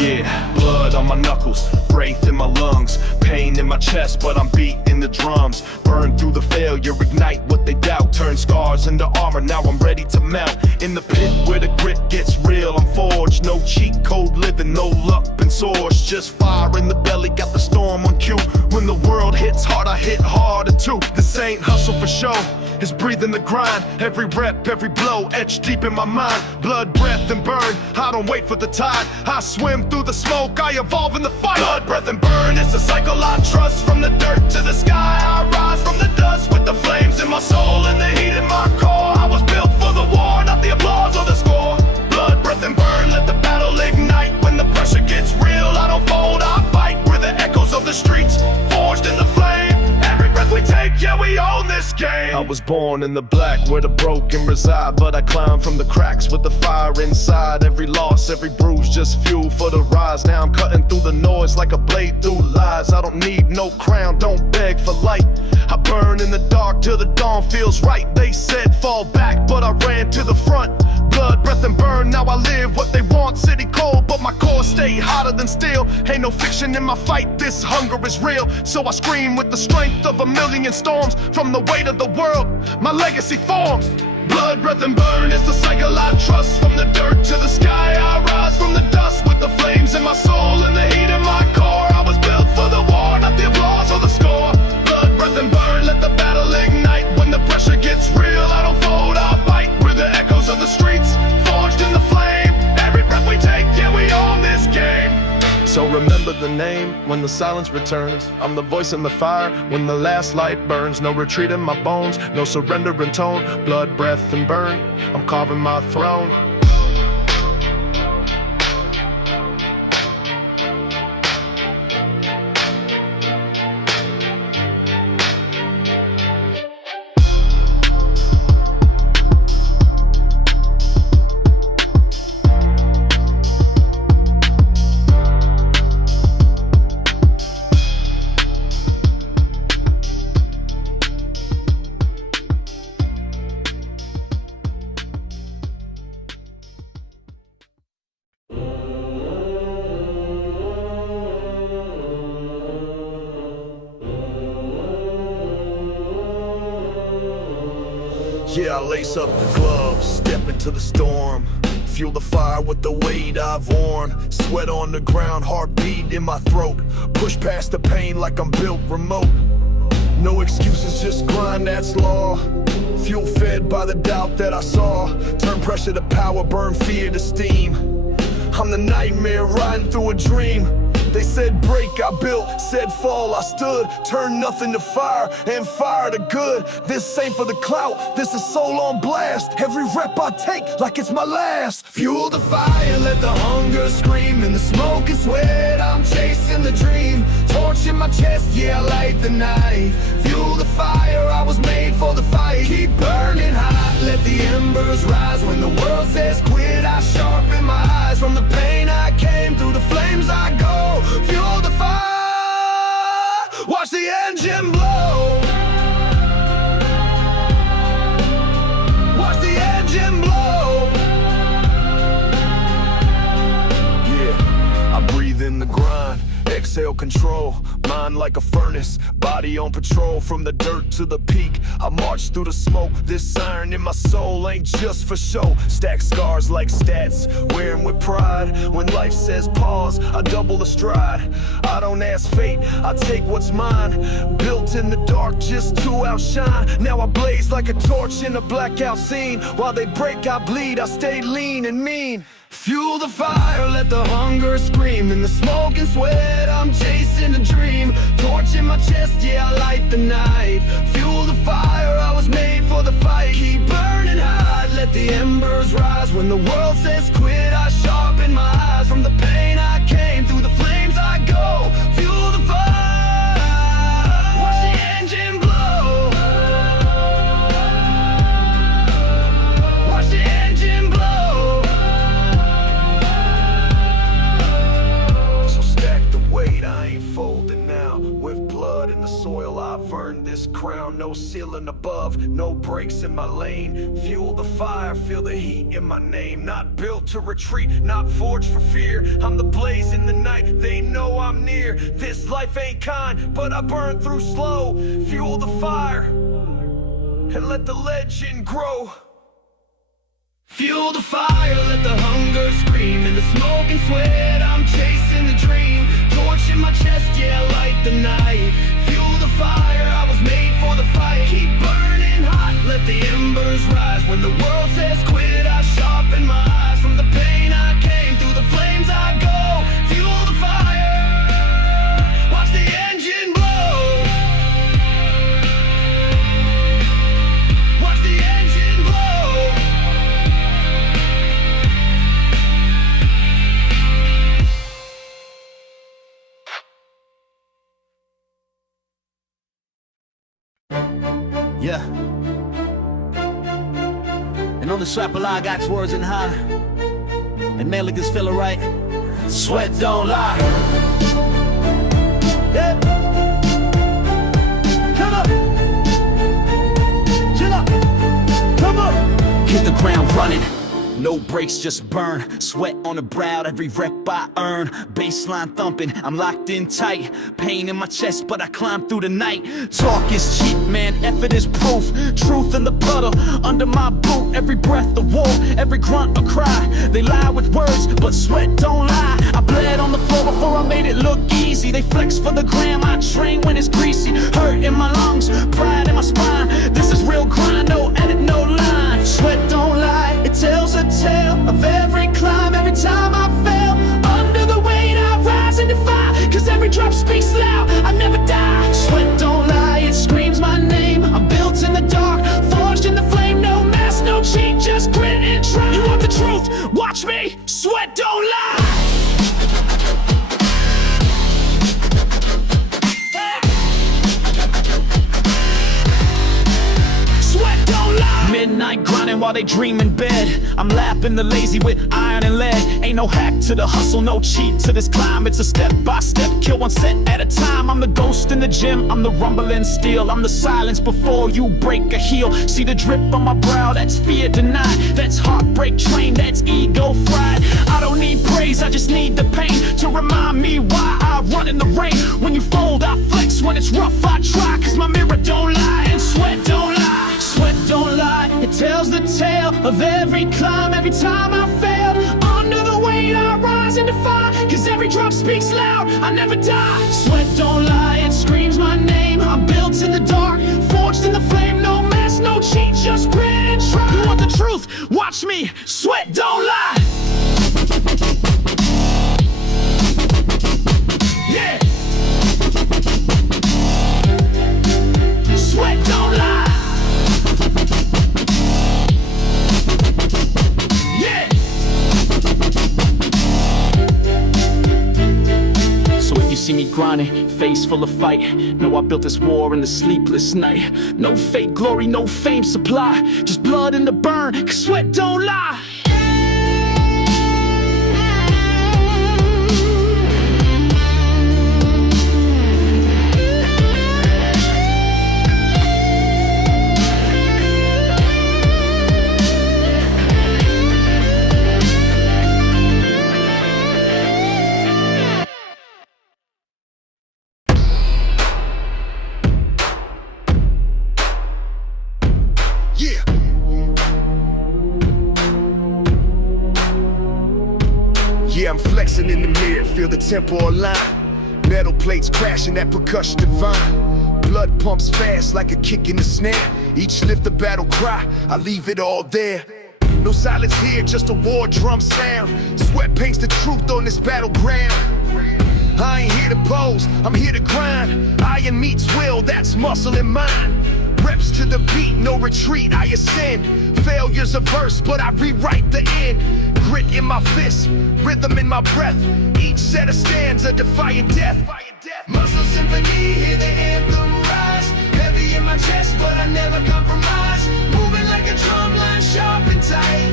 Yeah, blood on my knuckles, wraith in my lungs, pain in my chest, but I'm beating the drums. Burn through the failure, ignite what they doubt, turn scars into armor, now I'm ready to melt. In the pit where the grit gets real, I'm forged. No cheat code living, no luck been sourced. Just fire in the belly, got the storm on cue. When the world hits hard, I hit harder too. This ain't hustle for show, it's breathing the grind. Every rep, every blow, etched deep in my mind. Blood, breath, and burn, I don't wait for the tide. I swim through the smoke, I evolve in the fight. Blood, breath, and burn, it's a cycle I trust. From the dirt to the sky, I rise from the dust. With the flames in my soul and the heat in my core. I was built for the war, not the applause or the score. Blood, breath, and burn, let the battle ignite. When the pressure gets real, I don't fold, I fight. We're the echoes of the streets, forged in the flame. Every breath we take, yeah, we own this game. I was born in the black where the broken reside, but I climb from the cracks with the fire inside. Every loss, every bruise, just fuel for the rise. Now I'm cutting through the noise like a blade through lies. I don't need no crown, don't beg for light. I burn in the dark till the dawn feels right. They said fall back, but I ran to the front. Blood, breath, and burn, now I live what they want. City cold, but my core stay hotter than steel. Ain't no fiction in my fight, this hunger is real. So I scream with the strength of a million storms. From the weight of the world, my legacy forms. Blood, breath, and burn, it's the cycle I trust. From the dirt to the sky, I rise from the dust. With the flames in my soul and the heat in my core. I was built for the war, not the applause or the score. Blood, breath, and burn, let the battle ignite. When the pressure gets real, I don't fold, I fight. We're the echoes of the streets, forged in the flame. Every breath we take, yeah, we own this game. So remember the name when the silence returns. I'm the voice in the fire when the last light burns. No retreat in my bones, no surrender in tone. Blood, breath, and burn, I'm carving my throne. Yeah, I lace up the gloves, step into the storm. Fuel the fire with the weight I've worn. Sweat on the ground, heartbeat in my throat. Push past the pain like I'm built remote. No excuses, just grind, that's law. Fuel fed by the doubt that I saw. Turn pressure to power, burn fear to steam. I'm the nightmare riding through a dream. They said break, I built, said fall, I stood. Turned nothing to fire, and fire to good. This ain't for the clout, this is soul on blast. Every rep I take like it's my last. Fuel the fire, let the hunger scream. In the smoke and sweat, I'm chasing the dream. Torch in my chest, yeah, I light the night. Fuel the fire, I was made for the fight. Keep burning hot, let the embers rise. When the world says quit, I sharpen my eyes. From the pain I came, through the flames I go. Fuel the fire, watch the engine blow. Watch the engine blow. Yeah, I breathe in the grind, exhale control. Mind like a furnace, body on patrol. From the dirt to the peak, I march through the smoke. This iron in my soul ain't just for show. Stack scars like stats, wearing with pride. When life says pause, I double the stride. I don't ask fate, I take what's mine. Built in the dark just to outshine. Now I blaze like a torch in a blackout scene. While they break, I bleed, I stay lean and mean. Fuel the fire, let the hunger scream. In the smoke and sweat, I'm chasing a dream. Torch in my chest, yeah, I light the night. Fuel the fire, I was made for the fight. Keep burning hot, let the embers rise. When the world says quit, I sharpen my eyes. From the pain I came, through the flames I go. Fuel the fire, watch the engine blow. Watch the engine blow. Soil, I've earned this crown. No ceiling above, no breaks in my lane. Fuel the fire, feel the heat in my name. Not built to retreat, not forged for fear. I'm the blaze in the night, they know I'm near. This life ain't kind, but I burn through slow. Fuel the fire, and let the legend grow. Fuel the fire, let the hunger scream. In the smoke and sweat, I'm chasing the dream. Torch in my chest, yeah, light the night. Fuel the fire, I was made for the fight. Keep burning hot, let the embers rise. When the world says quit, I sharpen my eyes. From the pain I came, through the flames I go. Fuel the fire, watch the engine blow. Watch the engine blow. Yeah. And on the strap I got words in high. And man, look this fella right. Sweat don't lie. Yeah. Come up. Chill up. Come up. Hit the ground running. No breaks, just burn. Sweat on the brow, every rep I earn. Baseline thumping, I'm locked in tight. Pain in my chest, but I climb through the night. Talk is cheap, man, effort is proof. Truth in the puddle, under my boot. Every breath a war, every grunt a cry. They lie with words, but sweat don't lie. I bled on the floor before I made it look easy. They flex for the gram, I train when it's greasy. Hurt in my lungs, pride in my spine. This is real grind, no edit, no line. Sweat don't lie, it tells a tale of every climb, every time I fail. Under the weight I rise and defy, cause every drop speaks loud, I never die. Sweat don't lie, it screams my name. I'm built in the dark, forged in the flame. No mask, no cheat, just grit and try. You want the truth? Watch me, sweat don't lie. Midnight grinding while they dream in bed. I'm lapping the lazy with iron and lead. Ain't no hack to the hustle, no cheat to this climb. It's a step by step, kill one set at a time. I'm the ghost in the gym, I'm the rumbling steel. I'm the silence before you break a heel. See the drip on my brow, that's fear denied. That's heartbreak trained, that's ego fried. I don't need praise, I just need the pain to remind me why I run in the rain. When you fold, I flex. When it's rough, I try, cause my mirror don't lie and sweat don't lie. Sweat don't lie, it tells the tale of every climb, every time I fail. Under the weight I rise and defy, cause every drop speaks loud, I never die. Sweat don't lie, it screams my name. I'm built in the dark, forged in the flame. No mask, no cheat, just grit and try. You want the truth? Watch me, sweat don't lie. grinding, face full of fight. Know I built this war in the sleepless night. No fake glory, no fame supply, just blood in the burn, cause sweat don't lie. Yeah. Yeah, I'm flexing in the mirror, feel the tempo align. Metal plates crashing, that percussion divine. Blood pumps fast like a kick in the snare. Each lift a battle cry, I leave it all there. No silence here, just a war drum sound. Sweat paints the truth on this battleground. I ain't here to pose, I'm here to grind. Iron meets will, that's muscle in mind. Reps to the beat, no retreat, I ascend. Failure's a verse, but I rewrite the end. Grit in my fist, rhythm in my breath. Each set of stanza defying death. Muscle symphony, hear the anthem rise. Heavy in my chest, but I never compromise. Moving like a drum line, sharp and tight.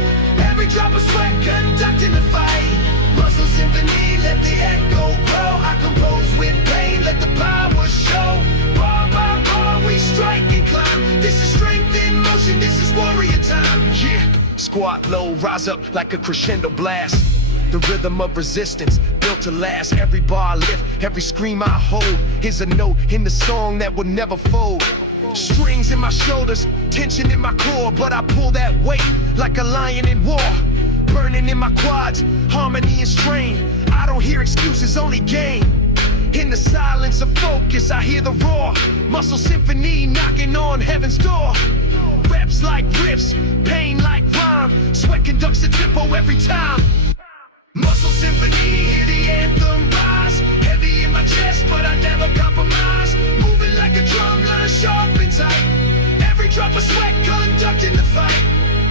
Every drop of sweat conducting the fight. Muscle symphony, let the echo grow. I compose with pain, let the power show. Bar by bar, we strike and climb. This is strength in motion, this is warrior time. Yeah, squat low, rise up like a crescendo blast. The rhythm of resistance, built to last. Every bar I lift, every scream I hold. Here's a note in the song that will never fold. Strings in my shoulders, tension in my core, but I pull that weight like a lion in war. Burning in my quads, harmony and strain. I don't hear excuses, only gain. In the silence of focus, I hear the roar. Muscle symphony knocking on heaven's door. Reps like riffs, pain like rhyme. Sweat conducts the tempo every time. Muscle symphony, hear the anthem rise. Heavy in my chest, but I never compromise. Moving like a drum line, sharp and tight. Every drop of sweat conducting the fight.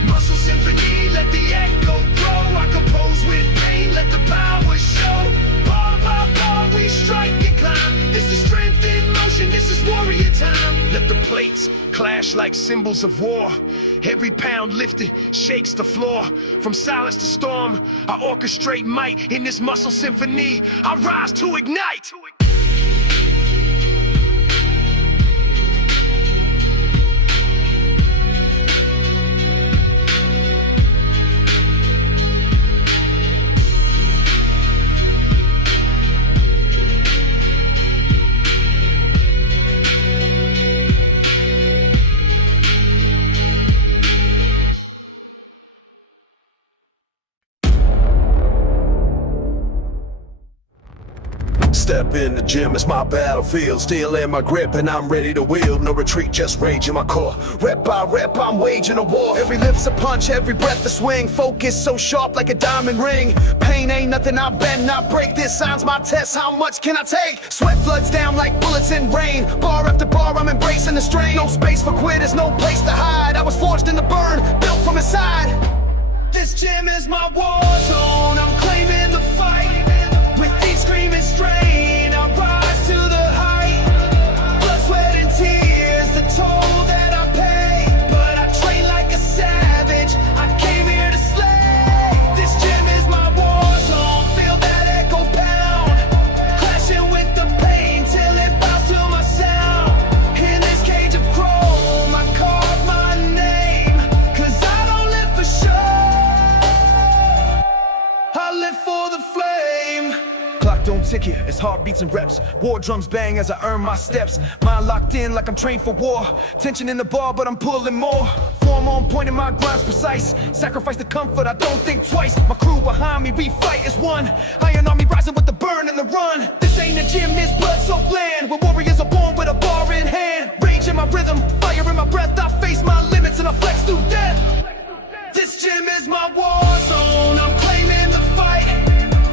Muscle symphony, let the echo grow. I compose with pain, let the power show. Bar by bar, we strike and climb. This is strength in motion, this is warrior time. Let the plates clash like symbols of war. Every pound lifted shakes the floor. From silence to storm, I orchestrate might. In this muscle symphony, I rise to ignite. Step in the gym, it's my battlefield. Still in my grip and I'm ready to wield. No retreat, just rage in my core. Rep by rep, I'm waging a war. Every lift's a punch, every breath a swing. Focus so sharp like a diamond ring. Pain ain't nothing, I bend, not break. This sound's my test, how much can I take? Sweat floods down like bullets in rain. Bar after bar, I'm embracing the strain. No space for quitters, no place to hide. I was forged in the burn, built from inside. This gym is my war zone, I'm claiming the fight. With each screaming strain, I rise to the height. Blood, sweat, and tears, the toll that I pay. But I train like a savage, I came here to slay. This gym is my war zone, feel that echo pound. Clashing with the pain till it bows to my sound. In this cage of chrome, I carve my name. Cause I don't live for show, I live for the flame. Clock don't tick here, it's heartbeats and reps. War drums bang as I earn my steps. Mind locked in like I'm trained for war. Tension in the bar, but I'm pulling more. Form on point and my grind's precise. Sacrifice the comfort, I don't think twice. My crew behind me, we fight as one. Iron Army rising with the burn and the run. This ain't a gym, this blood soaked land. Where warriors are born with a bar in hand. Rage in my rhythm, fire in my breath. I face my limits and I flex through death. This gym is my war zone, I'm claiming the fight.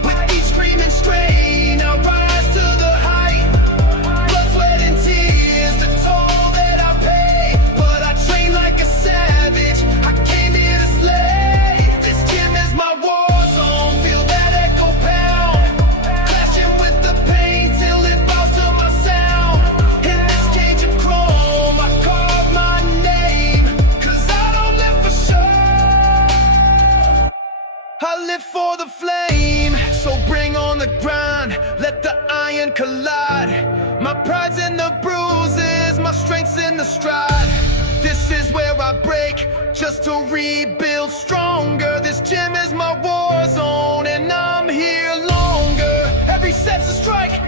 With each screaming strain, I rise to the height. Blood, sweat, and tears, the toll that I pay. But I train like a savage, I came here to slay. This gym is my war zone, feel that echo pound. Clashing with the pain till it bows I live for the flame, so bring on the grind, let the iron collide. My pride's in the bruises, my strength's in the stride. This is where I break, just to rebuild stronger. This gym is my war zone, and I'm here longer. Every set's a strike,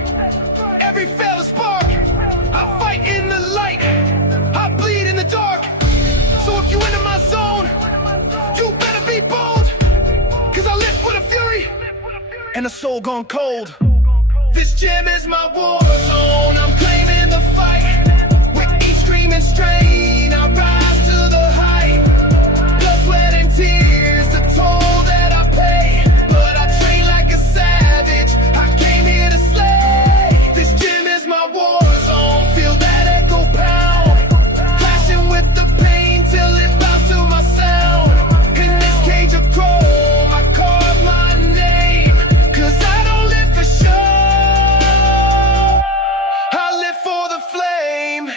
every fail a spark. I fight in the light, I bleed in the dark. So if you enter my zone, you better be bold. Cause I live for the fury, and a soul gone cold. This gym is my war zone, I'm claiming the fight. With each screaming strain, I rise to the height. Blood, sweat, and tears, the toll that I pay. But I train like a savage, I came here to slay. This gym is my war zone, feel that echo pound. Clashing with the pain till it bows to my sound. In this cage of chrome, I carve my name. Cause I don't live for show, I live for the flame.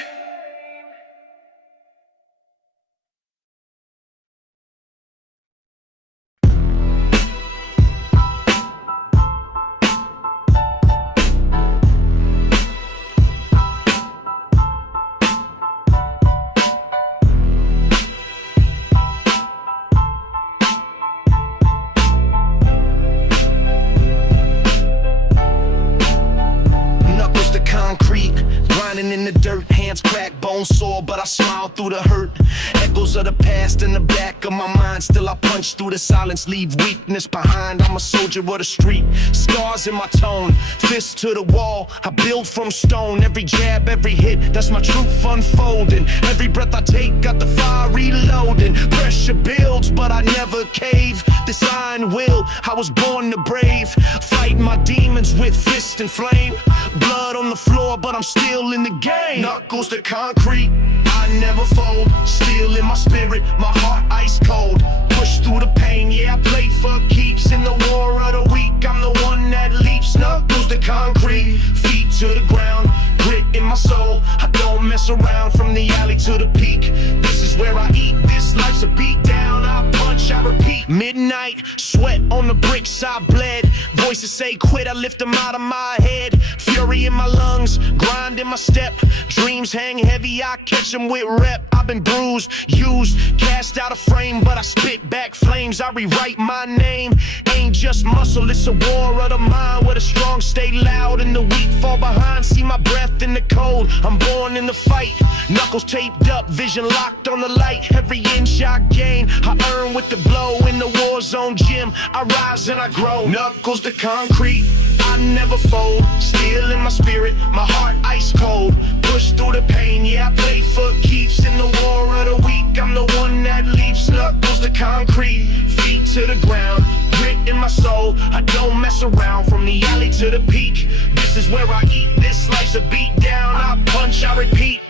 Knuckles to concrete, grinding in the dirt, hands cracked, bones sore, but I smile through the hurt. Echoes of the past in the back of my mind, still I punch through the silence, leave weakness behind. I'm a soldier of the street, scars in my tone, fists to the wall, I build from stone. Every jab, every hit, that's my truth unfolding. Every breath I take, got the fire reloading. Pressure builds, but I never cave. This iron will, I was born to brave. Fight my demons with fist and flame. Blood on the floor, but I'm still in the game. Knuckles to concrete, I never fold. Steel in my spirit, my heart ice cold. Push through the pain, yeah, I play for keeps. In the war of the weak, I'm the one that leaps. Knuckles to concrete, feet to the ground. Grit in my soul, I don't mess around. From the alley to the peak, this is where I eat. This life's a beat down, I punch, I repeat. Midnight, sweat on the bricks, I bled. Voices say quit, I lift them out of my head. Fury in my lungs, grind in my step. Dreams hang heavy, I catch them with rep. I've been bruised, used, cast out of frame, but I spit back flames, I rewrite my name. Ain't just muscle, it's a war of the mind, where the strong stay loud and the weak fall behind. See my breath in the cold, I'm born in the fight. Knuckles taped up, vision locked on the light. Every inch I gain, I earn with the blow. In the war zone gym, I rise and I grow. Knuckles to concrete, I never fold. Steel in my spirit, my heart ice cold. Push through the pain, yeah, I play for keeps. In the war of the weak, I'm the one that leaps. Knuckles to concrete, feet to the ground. Grit in my soul, I don't mess around. From the alley to the peak, this is where I eat. This life's a beat down, I punch, I repeat.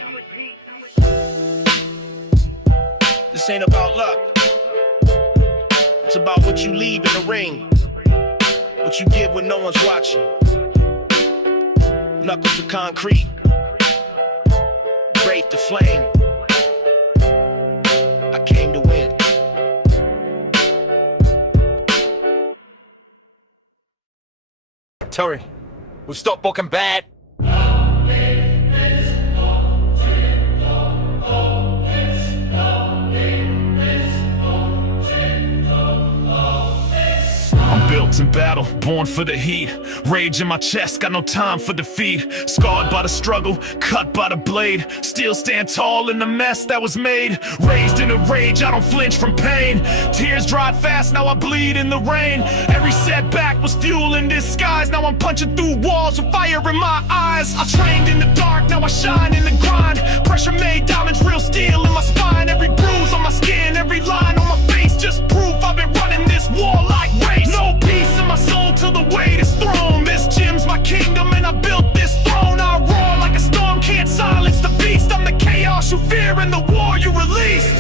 This ain't about luck, it's about what you leave in the ring, what you give when no one's watching. Knuckles of concrete, break the flame. I came to win. Terry, we'll stop booking bad. I'm built in battle, born for the heat. Rage in my chest, got no time for defeat. Scarred by the struggle, cut by the blade. Still stand tall in the mess that was made. Raised in a rage, I don't flinch from pain. Tears dried fast, now I bleed in the rain. Every setback was fuel in disguise. Now I'm punching through walls with fire in my eyes. I trained in the dark, now I shine in the grind. Pressure made diamonds, real steel in my spine. Every bruise on my skin, every line on my face, just proof I've been running this war like race. No peace in my soul till the weight is thrown. This gym's my kingdom and I built this throne. I roar like a storm, can't silence the beast. I'm the chaos you fear and the war you released.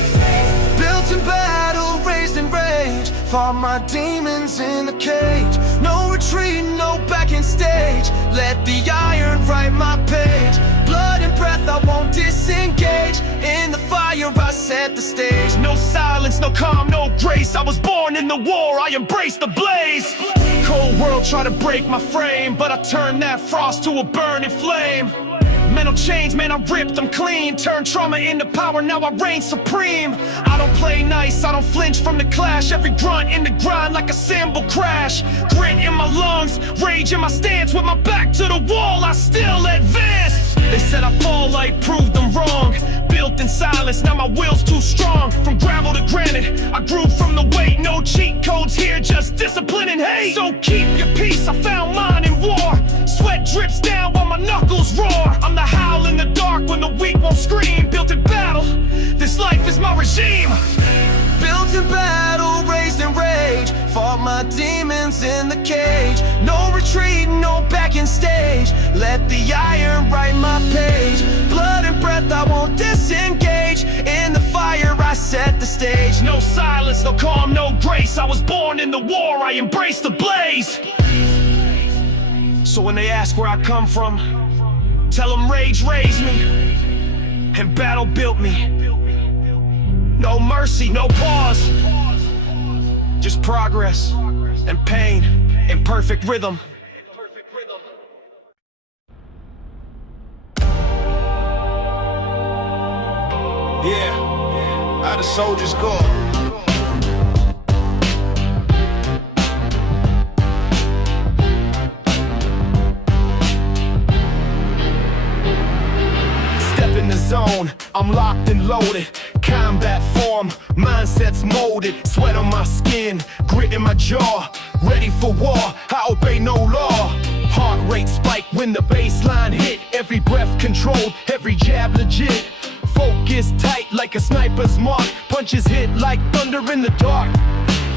Built in battle, raised in rage. Fought my demons in the cage. No retreat, no backing stage. Let the iron write my page. Blood and breath, I won't disengage. In the fire, I set the stage. No silence, no calm, no grace. I was born in the war, I embraced the blaze. Cold world try to break my frame, but I turned that frost to a burning flame. Mental chains, man, I ripped, I'm clean. Turned trauma into power, now I reign supreme. I don't play nice, I don't flinch from the clash. Every grunt in the grind like a cymbal crash. Grit in my lungs, rage in my stance. With my back to the wall, I still advance. They said I fall, I proved them wrong. Built in silence, now my will's too strong. From gravel to granite, I grew from the weight. No cheat codes here, just discipline and hate. So keep your peace, I found mine in war. Sweat drips down while my knuckles roar. I'm the howl in the dark when the weak won't scream. Built in battle, this life is my regime. Built in battle, raised in rage. Fought my demons in the cage. No retreat, no backing stage. Let the iron write my page. Blood and breath, I won't disengage. In the fire, I set the stage. No silence, no calm, no grace. I was born in the war, I embraced the blaze. So when they ask where I come from, tell them rage raised me, and battle built me. No mercy, no pause, just progress and pain in perfect rhythm. Yeah, how the soldiers go. Zone, I'm locked and loaded. Combat form, mindsets molded. Sweat on my skin, grit in my jaw. Ready for war, I obey no law. Heart rate spike when the baseline hit. Every breath controlled, every jab legit. Focus tight like a sniper's mark. Punches hit like thunder in the dark.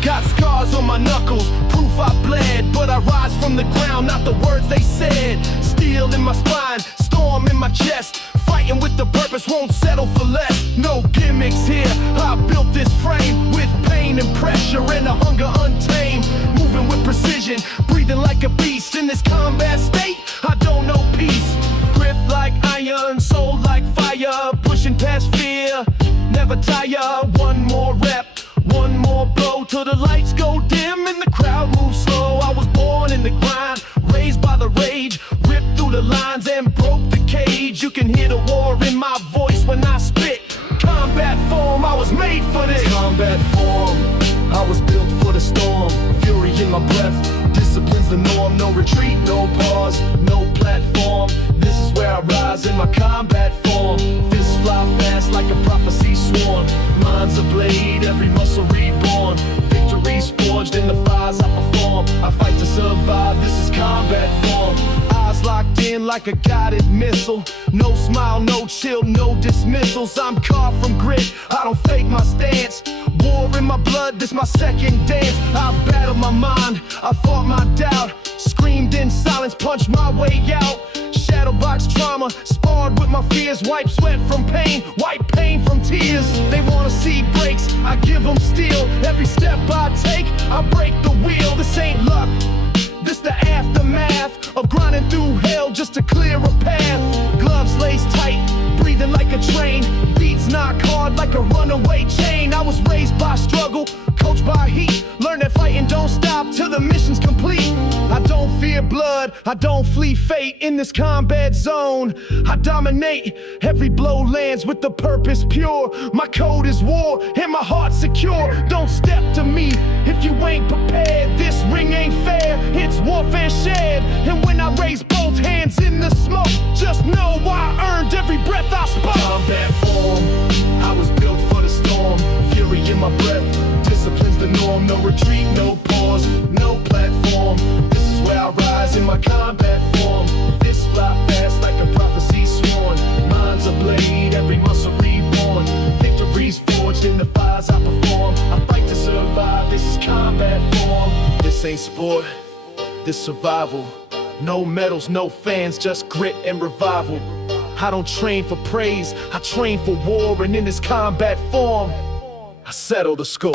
Got scars on my knuckles, proof I bled. But I rise from the ground, not the words they said. Steel in my spine, storm in my chest. Fighting with the purpose, won't settle for less. No gimmicks here, I built this frame. With pain and pressure and a hunger untamed. Moving with precision, breathing like a beast. In this combat state, I don't know peace. Grip like iron, soul like fire. Pushing past fear, never tire. One more rep, one more blow till the lights go dim and the crowd moves slow. I was born in the grind, raised by the rage. Ripped through the lines and broke the cage. You can hear the war in my voice when I spit. Combat form, I was made for this. Combat form, I was built for the storm. Fury in my breath, discipline's the norm. No retreat, no pause, no platform. This is where I rise in my combat form. Fists fly fast like a prophecy sworn. Mind's a blade, every muscle reborn. Victories forged in the fires I perform. I fight to survive, this is combat form. Eyes locked in like a guided missile. No smile, no chill, no dismissals. I'm carved from grit, I don't fake my stance. War in my blood, this my second dance. I battled my mind, I fought my doubt. Screamed in silence, punched my way out. Shadowbox trauma, sparred with my fears. Wipe sweat from pain, wipe pain from tears. They wanna see breaks, I give them steel. Every step I take, I break the wheel. This ain't luck, this the aftermath of grinding through hell just to clear a path. Gloves laced tight, breathing like a train. Beats knock hard like a runaway chain. I was raised by struggle, coached by heat. Learn that fighting don't stop till the mission's complete. I don't fear blood, I don't flee fate. In this combat zone, I dominate. Every blow lands with the purpose pure. My code is war and my heart secure. Don't step to me if you ain't prepared. This ring ain't fair, it's warfare shared. And when I raise both hands in the smoke, just know I earned every breath I spoke. Combat form, I was built for the storm. Fury in my breath, discipline's the norm. No retreat, no pause, no platform. This is where I rise in my combat form. Fists fly fast like a prophecy sworn. Mind's a blade, every muscle reborn. Victories forged in the fires I perform. I fight to survive, this is combat form. This ain't sport, this survival. No medals, no fans, just grit and revival. I don't train for praise, I train for war. And in this combat form, I settle the score.